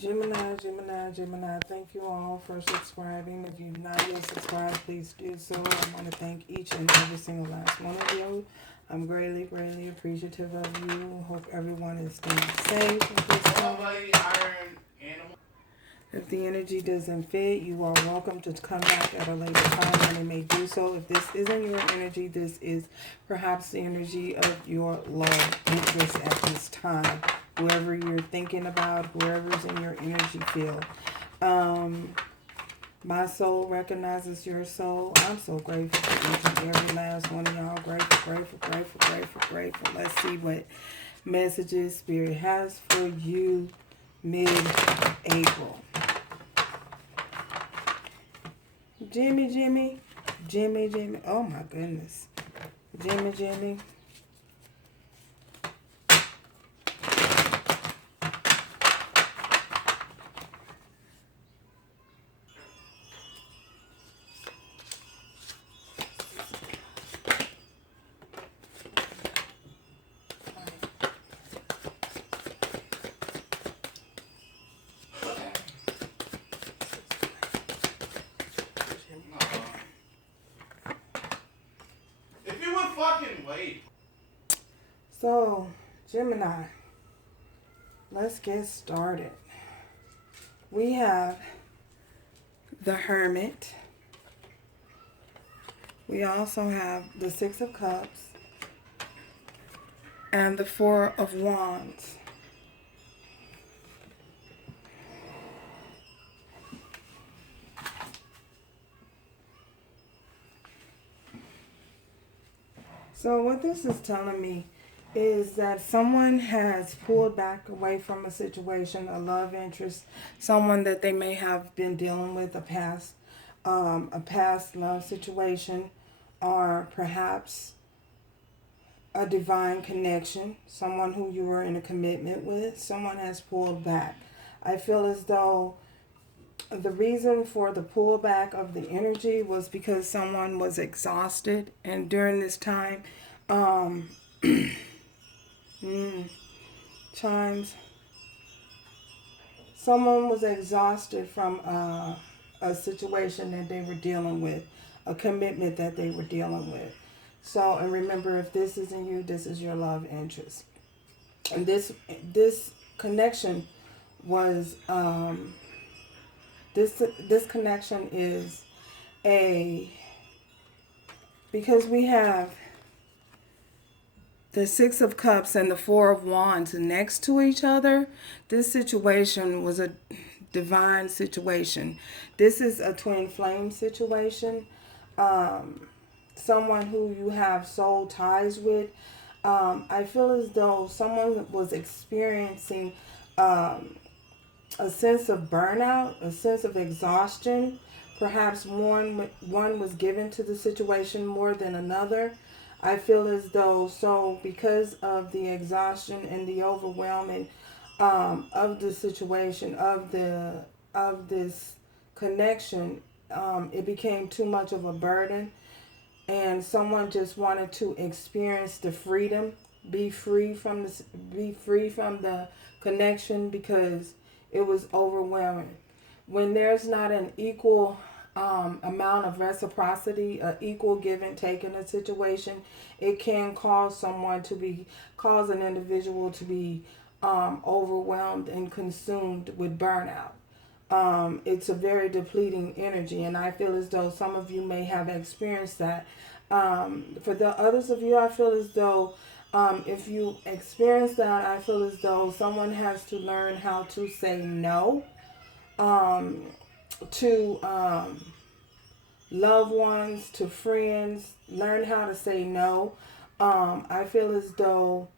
Gemini, thank you all for subscribing. If you've not yet subscribed, please do so. I want to thank each and every single last one of you. I'm greatly, greatly appreciative of you. Hope everyone is staying safe at this time. If the energy doesn't fit, you are welcome to come back at a later time and it may do so. If this isn't your energy, this is perhaps the energy of your love interest at this time. Whoever you're thinking about, whoever's in your energy field. My soul recognizes your soul. I'm so grateful for each and every last one of y'all. Grateful. Let's see what messages Spirit has for you mid-April. Jimmy. Oh my goodness. Jimmy. Fucking wait. So, Gemini, let's get started. We have the Hermit. We also have the Six of Cups and the Four of Wands. So what this is telling me is that someone has pulled back away from a situation, a love interest, someone that they may have been dealing with, a past love situation, or perhaps a divine connection, someone who you were in a commitment with. Someone has pulled back. I feel as though the reason for the pullback of the energy was because someone was exhausted, and during this time, chimes, someone was exhausted from a situation that they were dealing with, a commitment that they were dealing with. So, and remember, if this isn't you, this is your love interest. And this connection was this connection is because we have the Six of Cups and the Four of Wands next to each other. This situation was a divine situation. This is a twin flame situation. Someone who you have soul ties with. I feel as though someone was experiencing a sense of burnout, a sense of exhaustion. Perhaps one was given to the situation more than another. I feel as though, so because of the exhaustion and the overwhelming of the situation, of this connection, it became too much of a burden, and someone just wanted to experience the freedom, be free from the connection, because it was overwhelming. When there's not an equal amount of reciprocity, an equal give and take in a situation, it can cause an individual to be overwhelmed and consumed with burnout. It's a very depleting energy, and I feel as though some of you may have experienced that. For the others of you, I feel as though if you experience that, I feel as though someone has to learn how to say no to loved ones, to friends. Learn how to say no. I feel as though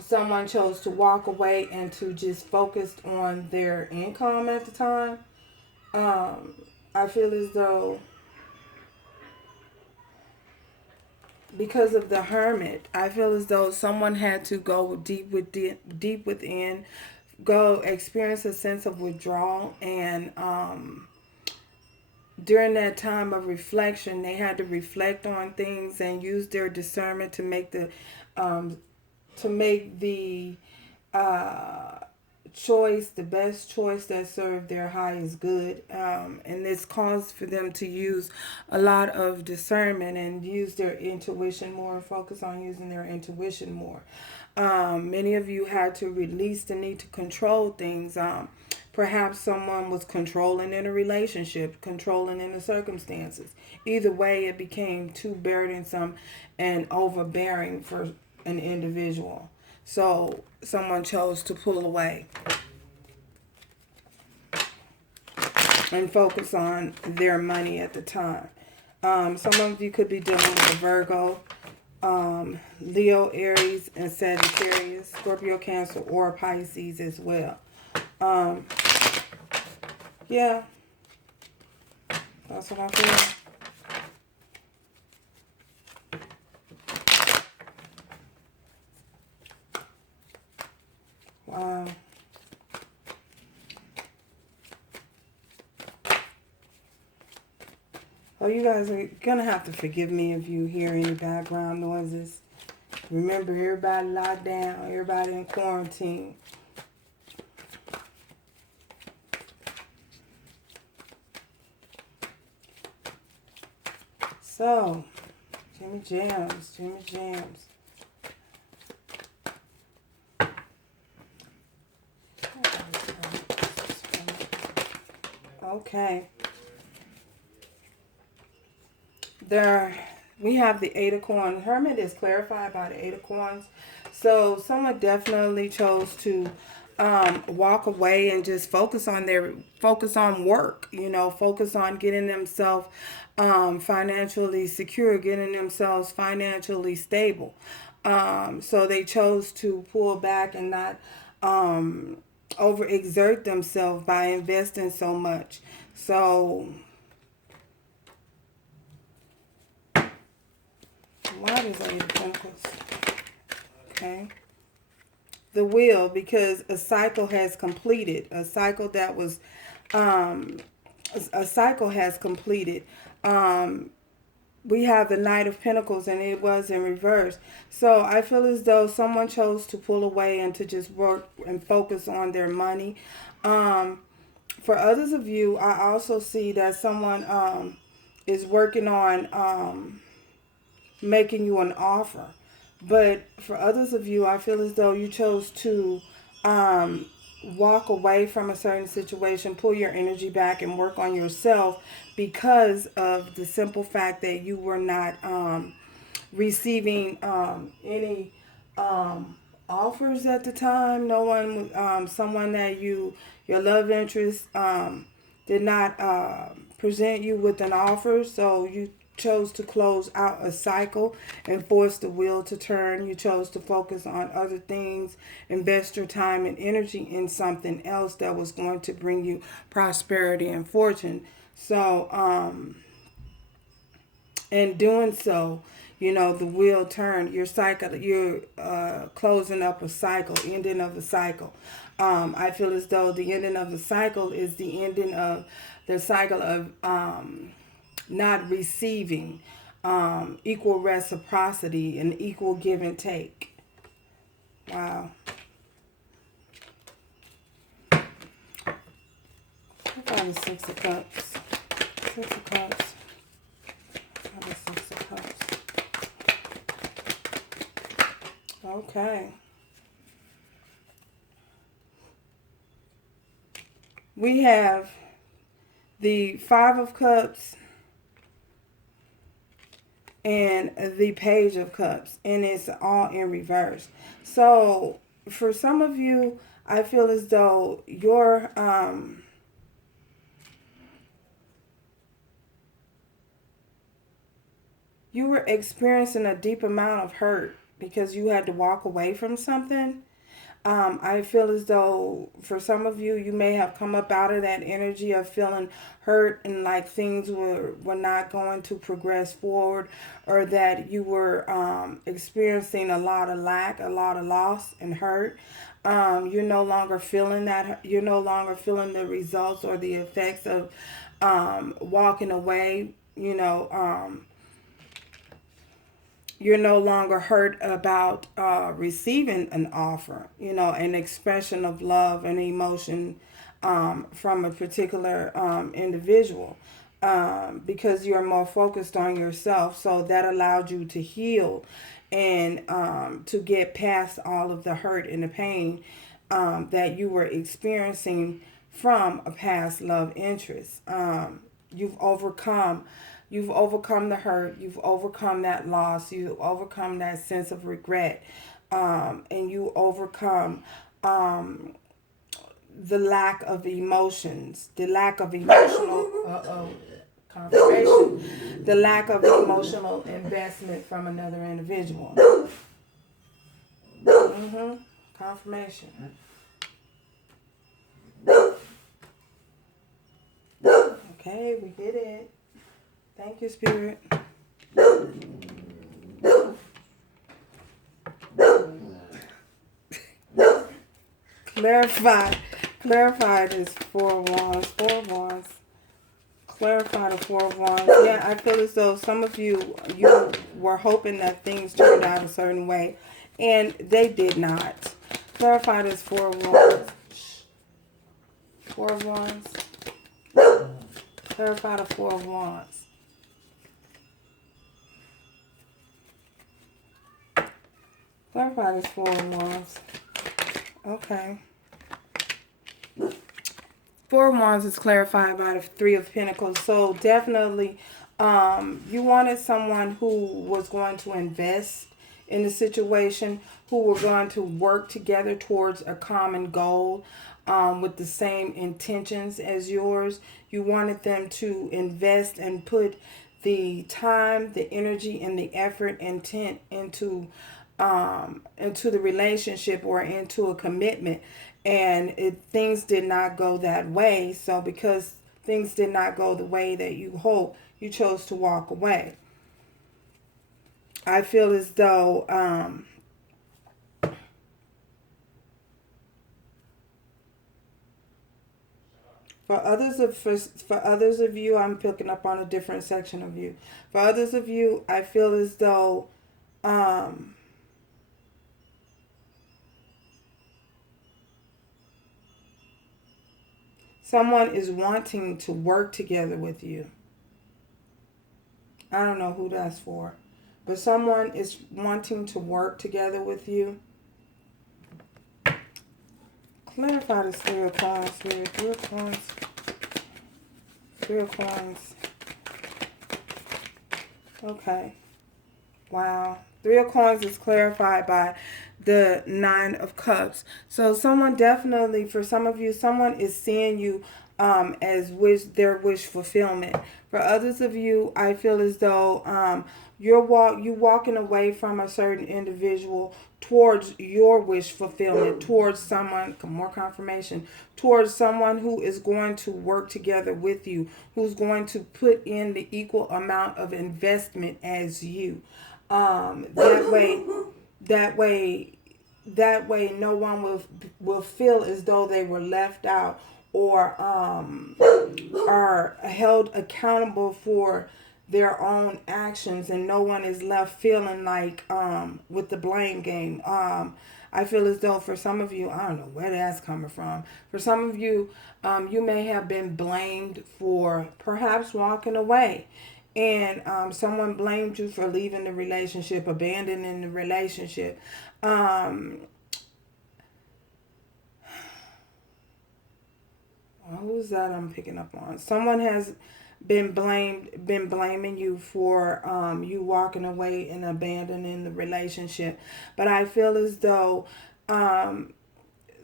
someone chose to walk away and to just focus on their income at the time. I feel as though because of the Hermit, I feel as though someone had to go deep within, go experience a sense of withdrawal, and during that time of reflection, they had to reflect on things and use their discernment to make the choice, the best choice that served their highest good. And this caused for them to use a lot of discernment and use their intuition more, focus on using their intuition more. Many of you had to release the need to control things. Perhaps someone was controlling in a relationship, controlling in the circumstances. Either way, it became too burdensome and overbearing for an individual. So someone chose to pull away and focus on their money at the time. Some of you could be dealing with a Virgo, Leo, Aries, and Sagittarius, Scorpio, Cancer, or Pisces as well. Yeah, that's what I feel. Wow. Oh, you guys are gonna have to forgive me if you hear any background noises. Remember, everybody locked down, everybody in quarantine. So, Jimmy Jams, Jimmy Jams. Okay. There, we have the Eight of Coins. Hermit is clarified by the Eight of Coins. So someone definitely chose to walk away and just focus on work. You know, focus on getting themselves financially secure, getting themselves financially stable. So they chose to pull back and not overexert themselves by investing so much. So why does Eight of Pentacles? Okay. The Wheel, because a cycle has completed. A cycle that was, a cycle has completed. We have the Knight of Pentacles, and it was in reverse. So I feel as though someone chose to pull away and to just work and focus on their money. For others of you, I also see that someone is working on making you an offer. But for others of you, I feel as though you chose to walk away from a certain situation, pull your energy back and work on yourself because of the simple fact that you were not receiving any offers at the time. No one, someone that your love interest did not present you with an offer, so you chose to close out a cycle and force the wheel to turn. You chose to focus on other things, invest your time and energy in something else that was going to bring you prosperity and fortune. So, in doing so, you know, the wheel turned. Your cycle, you're closing up a cycle, ending of a cycle. I feel as though the ending of the cycle is the ending of the cycle of not receiving equal reciprocity and equal give and take. Wow. What about the Six of Cups? Six of Cups. What about the Six of Cups? Okay. We have the Five of Cups and the Page of Cups, and it's all in reverse. So for some of you, I feel as though your you were experiencing a deep amount of hurt because you had to walk away from something. I feel as though for some of you, you may have come up out of that energy of feeling hurt and like things were not going to progress forward, or that you were experiencing a lot of lack, a lot of loss and hurt. You're no longer feeling that. You're no longer feeling the results or the effects of walking away. you're no longer hurt about receiving an offer, an expression of love and emotion from a particular individual, because you're more focused on yourself. So that allowed you to heal and to get past all of the hurt and the pain that you were experiencing from a past love interest. You've overcome You've overcome the hurt. You've overcome that loss. You've overcome that sense of regret. And you overcome the lack of emotions, the lack of emotional, confirmation, the lack of emotional investment from another individual. Confirmation. Okay, we did it. Thank you, Spirit. Clarify this 4 of Wands. 4 of Wands. Clarify the 4 of Wands. Yeah, I feel as though some of you were hoping that things turned out a certain way, and they did not. Clarify this 4 of Wands. 4 of Wands. Clarify the 4 of Wands. Clarify this 4 of Wands. Okay. 4 of Wands is clarified by the 3 of Pentacles. So definitely, you wanted someone who was going to invest in the situation, who were going to work together towards a common goal, with the same intentions as yours. You wanted them to invest and put the time, the energy, and the effort, intent into the relationship or into a commitment, and things did not go that way. So because things did not go the way that you hoped, you chose to walk away. I feel as though for others of you, I'm picking up on a different section of you. For others of you, I feel as though someone is wanting to work together with you. I don't know who that's for, but someone is wanting to work together with you. Clarify this 3 of Coins here. 3 of Coins. 3 of Coins. Okay. Wow. 3 of Coins is clarified by the 9 of Cups. So someone definitely, for some of you, someone is seeing you as their wish fulfillment. For others of you, I feel as though you walking away from a certain individual towards your wish fulfillment, towards someone, more confirmation, towards someone who is going to work together with you, who's going to put in the equal amount of investment as you. That way no one will feel as though they were left out or are held accountable for their own actions, and no one is left feeling like with the blame game. I feel as though for some of you, I don't know where that's coming from. For some of you, you may have been blamed for perhaps walking away. And someone blamed you for leaving the relationship, abandoning the relationship. Who's that I'm picking up on? Someone has been blaming you for you walking away and abandoning the relationship. But I feel as though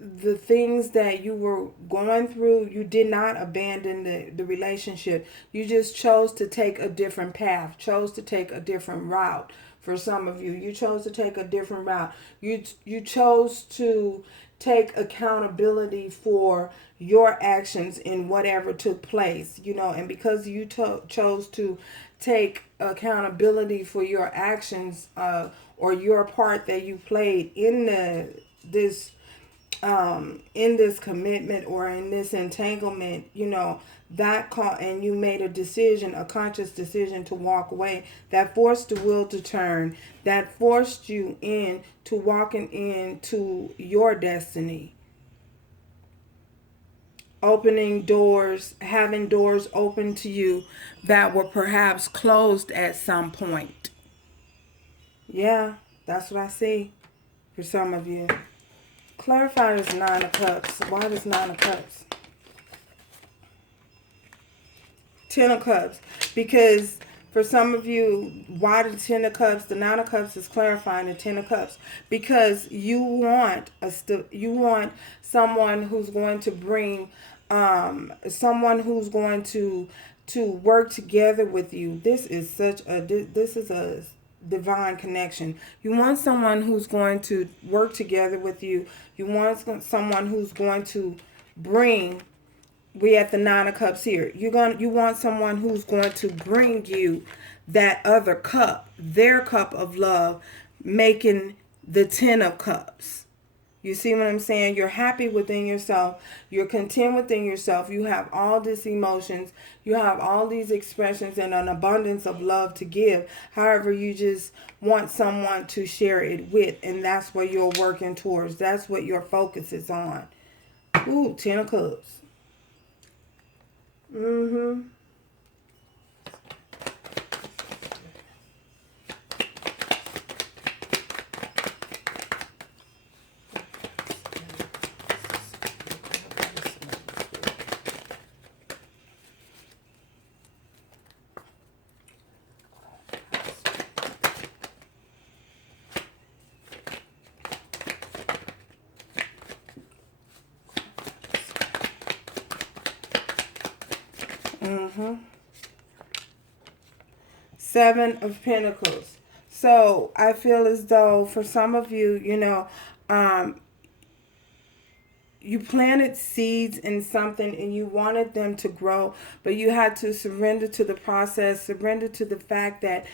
the things that you were going through, you did not abandon the relationship. You just chose to take a different path, chose to take a different route. For some of you, you chose to take a different route. You chose to take accountability for your actions in whatever took place, and because you chose to take accountability for your actions or your part that you played in this in this commitment or in this entanglement, that and you made a decision, a conscious decision to walk away, that forced the wheel to turn, that forced you in to walking into your destiny, opening doors, having doors open to you that were perhaps closed at some point. Yeah, that's what I see for some of you. Clarify this Nine of Cups. Why does Nine of Cups? Ten of Cups. Because for some of you, why the Ten of Cups? The Nine of Cups is clarifying the Ten of Cups. Because you want someone who's going to bring, someone who's going to work together with you. This is a divine connection. You want someone who's going to work together with you. You want someone who's going to bring, we at the Nine of Cups here. You want someone who's going to bring you that other cup, their cup of love, making the Ten of Cups. You see what I'm saying? You're happy within yourself. You're content within yourself. You have all these emotions. You have all these expressions and an abundance of love to give. However, you just want someone to share it with. And that's what you're working towards. That's what your focus is on. Ooh, Ten of Cups. Mm-hmm. Mm-hmm. Seven of Pentacles. So I feel as though for some of you, um, you planted seeds in something and you wanted them to grow, but you had to surrender to the process, surrender to the fact that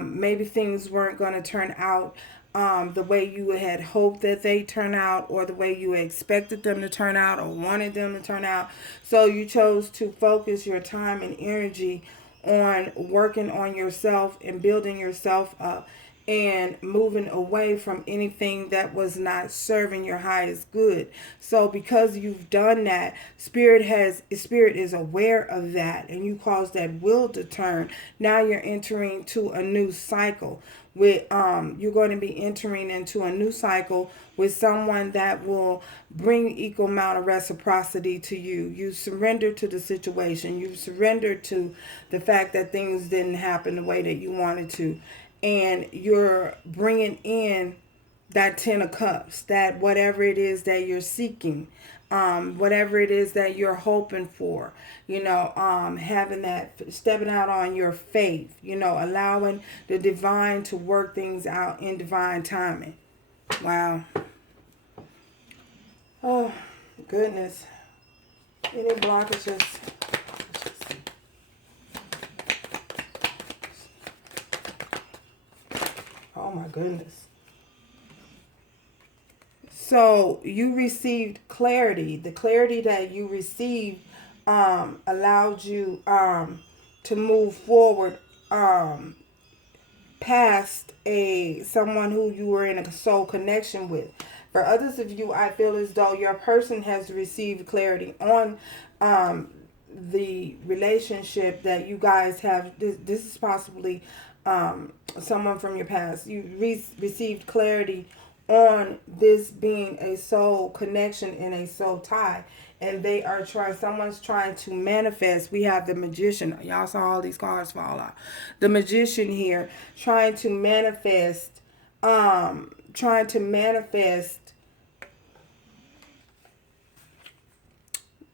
maybe things weren't going to turn out the way you had hoped that they turn out, or the way you expected them to turn out or wanted them to turn out. So you chose to focus your time and energy on working on yourself and building yourself up and moving away from anything that was not serving your highest good. So because you've done that, spirit is aware of that, and you cause that will to turn. Now you're entering to a new cycle with you're going to be entering into a new cycle with someone that will bring equal amount of reciprocity to you. You surrender to the situation. You surrender to the fact that things didn't happen the way that you wanted to. And you're bringing in that Ten of Cups, that whatever it is that you're seeking, whatever it is that you're hoping for, having that, stepping out on your faith, allowing the divine to work things out in divine timing. Wow. Oh, goodness. Any blockages? Oh, my goodness. So you received clarity. The clarity that you received allowed you to move forward past someone who you were in a soul connection with. For others of you, I feel as though your person has received clarity on the relationship that you guys have. This is possibly someone from your past. You received clarity on this being a soul connection and a soul tie. And someone's trying to manifest. We have the Magician. Y'all saw all these cards fall out. The Magician here trying to manifest,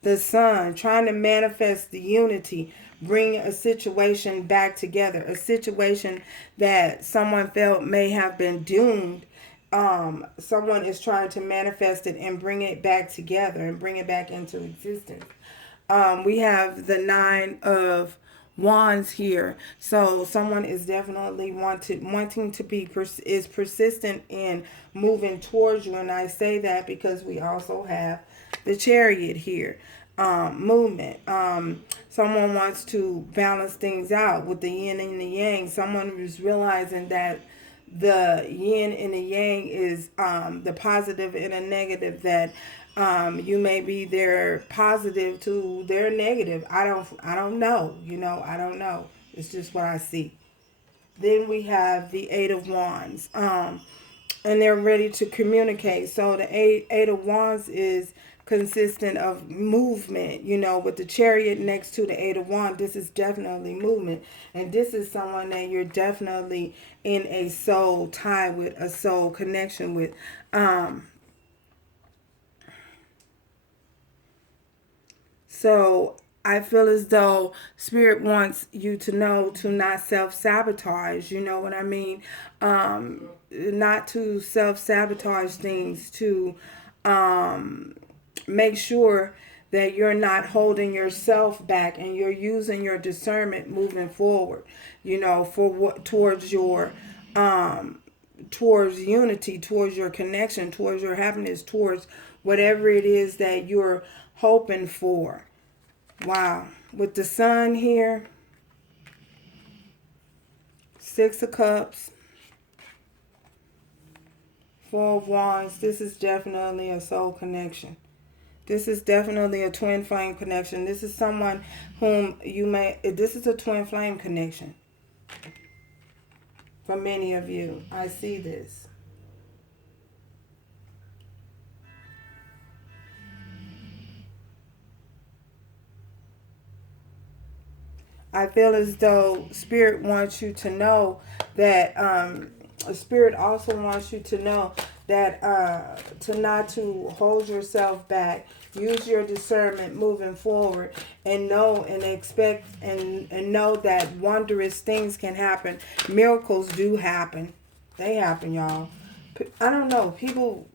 the Sun, trying to manifest the unity, bring a situation back together, a situation that someone felt may have been doomed. Someone is trying to manifest it and bring it back together and bring it back into existence. We have the Nine of Wands here. So someone is definitely wanting to be is persistent in moving towards you. And I say that because we also have the Chariot here. Movement. Someone wants to balance things out with the yin and the yang. Someone is realizing that the yin and the yang is the positive and the negative, that you may be their positive to their negative. I don't know. I don't know. It's just what I see. Then we have the Eight of Wands. And they're ready to communicate. So the eight of Wands is consistent of movement, with the Chariot next to the Eight of Wands. This is definitely movement, and this is someone that you're definitely in a soul tie with, a soul connection with. So I feel as though Spirit wants you to know to not self-sabotage. You know what I mean? Not to self-sabotage things, to make sure that you're not holding yourself back and you're using your discernment moving forward, for what, towards your towards unity, towards your connection, towards your happiness, towards whatever it is that you're hoping for. Wow. With the Sun here, Six of Cups, Four of Wands, this is definitely a soul connection. This is definitely a twin flame connection. This is someone whom this is a twin flame connection. For many of you, I see this. I feel as though Spirit wants you to know that Spirit also wants you to know that to not to hold yourself back. Use your discernment moving forward, and know and expect and know that wondrous things can happen. Miracles do happen. They happen, y'all. I don't know. People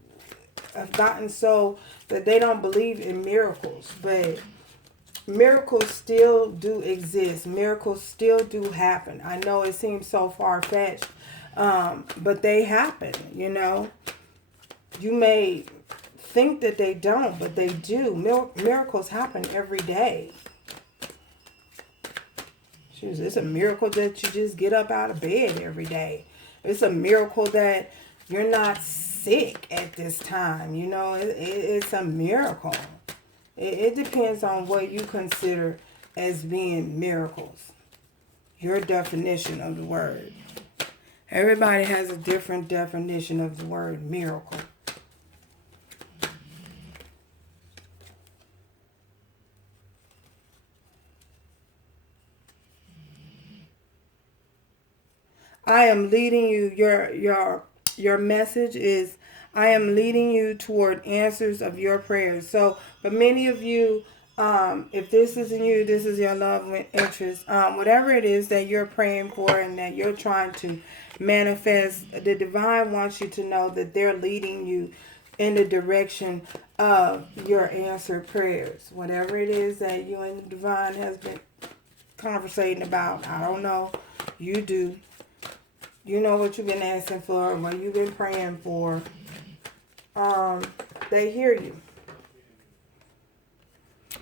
have gotten so that they don't believe in miracles, but miracles still do exist. Miracles still do happen. I know it seems so far-fetched, but they happen, You may think that they don't, but they do. Miracles happen every day. It's a miracle that you just get up out of bed every day. It's a miracle that you're not sick at this time. It's a miracle. It depends on what you consider as being miracles. Your definition of the word. Everybody has a different definition of the word miracle. I am leading you. Your message is, I am leading you toward answers of your prayers. So for many of you, if this isn't you, this is your love interest. Whatever it is that you're praying for and that you're trying to manifest, the divine wants you to know that they're leading you in the direction of your answered prayers. Whatever it is that you and the divine has been conversating about, I don't know. You do. You know what you've been asking for, what you've been praying for. They hear you.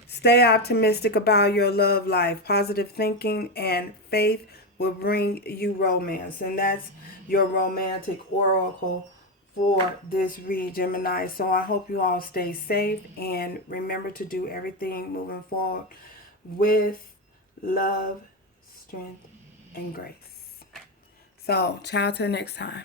Stay optimistic about your love life. Positive thinking and faith will bring you romance. And that's your romantic oracle for this read, Gemini. So I hope you all stay safe and remember to do everything moving forward with love, strength, and grace. So, ciao till next time.